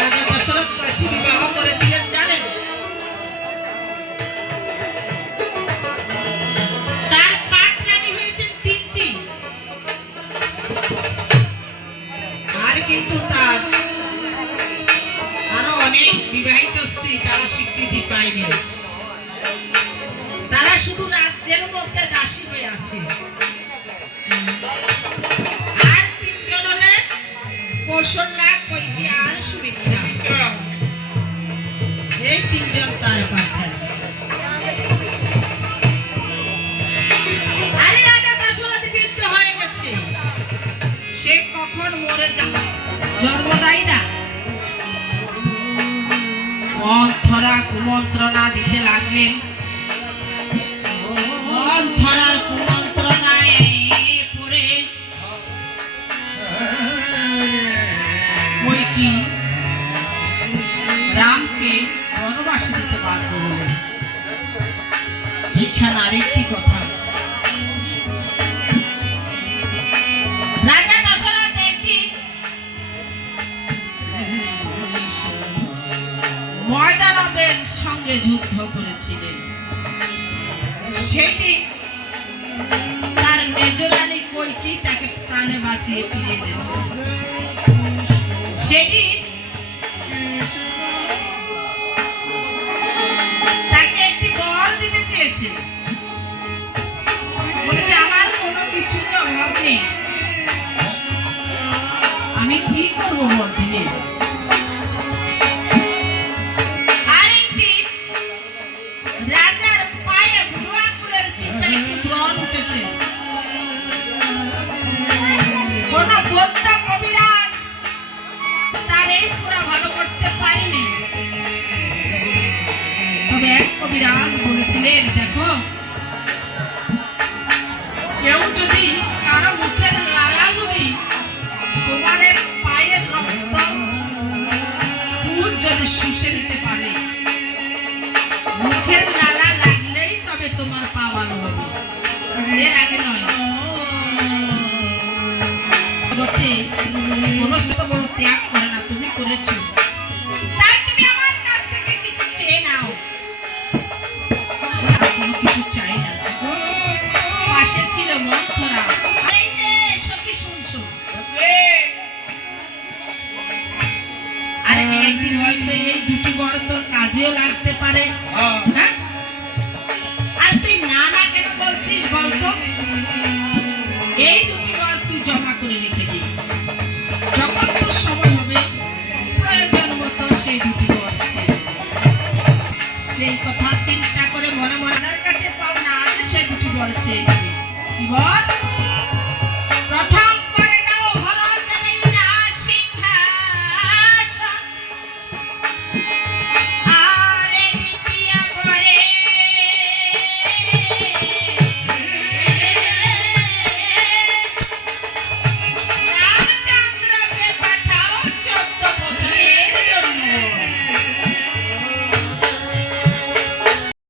রাজা দশরথ কয়টি বিবাহ করেছিলেন জানেন? তার পাটরানী হয়েছেন 3টি, আর কিন্তু তার আরো অনেক বিবাহিত স্ত্রী তারা স্বীকৃতি পায়নি। তারা শুধু রাজ্যের মধ্যে দাসী হয়ে আছে। আর 3জন হলেন কৌশল্যা, কৈকেয়ী আর সুমিত্রা। এই 3জন তার পাটরানী। আরে রাজা দশরথ বৃদ্ধ হয়ে গেছে, সে কখন মরে যাবে জন্ম দেয় না। মন্থরা কুমন্ত্রণা দিতে লাগলেন। মন্থরার কুমন্ত্রণায় পড়ে কৈকেয়ী রামকে বনবাসে দিতে বাধ্য হলেন। এখানে আরেকটি কথা, রাজা দশরথ একদিন ময়দানবের সঙ্গে যুদ্ধ করেছিলেন। সেই দিন তার মেজরানী কৈকেয়ী তাকে প্রাণে বাঁচিয়ে ফিরে এনেছে। সেদিন তাকে একটি বর দিতে চেয়েছে, বলেছে আমার কোনো কিছুর অভাব নেই, আমি কি করবো বর দিয়ে। রাজার পায়ে বুড়ো আঙুলের চিপে একটি ব্রণ উঠেছে। কোন বৌদ্ধ কবিরাজ তার এই পুরা ভালো করতে পারেনি। তবে এক কবিরাজ বলেছিলেন, দেখো কেউ যদি কারো মুখের লালা যদি তোমার পায়ের রক্ত যদি শুষে নিতে পারে, মুখের লালা লাগলেই তবে তোমার পা ভালো হবে, এর আগে নয়। বড় ত্যাগ করে না, তুমি করেছো, তাই তুমি আমার কাছ থেকে কিছু চেয়ে নাও। কোনো কিছু চাই না। পাশে ছিল মন্থরা। এই যে সখী শুনছো, আর একদিন হয়তো এই দুটি বর তোর কাজেও লাগতে পারে।